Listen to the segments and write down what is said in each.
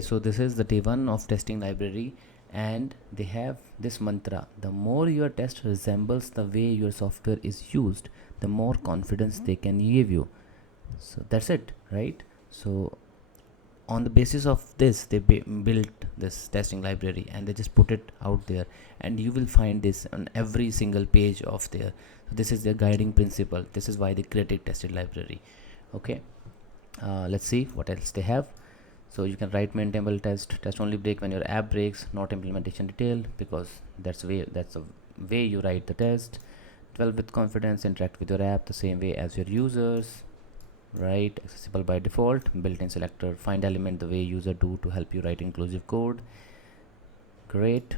So this is the day 1 of testing library, and they have this mantra: the more your test resembles the way your software is used, the more confidence they can give you. So that's it, right? So on the basis of this, they built this testing library and they just put it out there, and you will find this on every single page of their. So this is their guiding principle. This is why they created tested library. Okay, let's see what else they have. So you can write maintainable test only break when your app breaks, not implementation detail, because that's the way you write the test. 12 with confidence, interact with your app the same way as your users, right? Accessible by default, built-in selector, find element the way user do to help you write inclusive code. Great.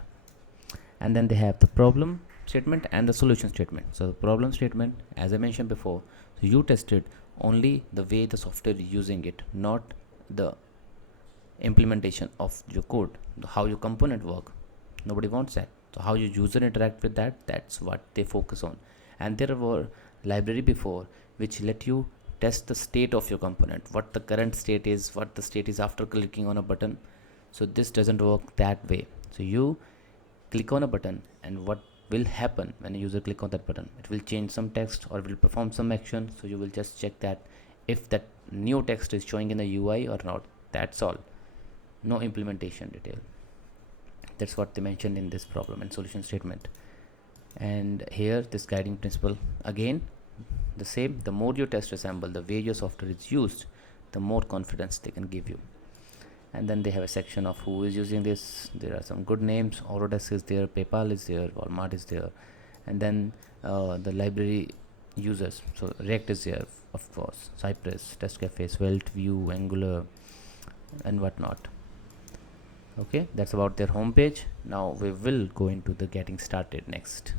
And then they have the problem statement and the solution statement. So the problem statement, as I mentioned before, so you tested only the way the software is using it, not the implementation of your code, how your component work. Nobody wants that. So how your user interact with that, that's what they focus on. And there were library before which let you test the state of your component, what the current state is, what the state is after clicking on a button. So this doesn't work that way. So you click on a button, and what will happen when a user click on that button, it will change some text or it will perform some action. So you will just check that if that new text is showing in the UI or not. That's all. No implementation detail. That's what they mentioned in this problem and solution statement. And here this guiding principle, again the same: the more your test resemble the way your software is used, the more confidence they can give you. And then they have a section of who is using this. There are some good names: Autodesk is there, PayPal is there, Walmart is there. And then the library users, so React is there, of course, Cypress, Test Cafe, Svelte, Vue, Angular, and whatnot. Okay, that's about their homepage. Now we will go into the getting started next.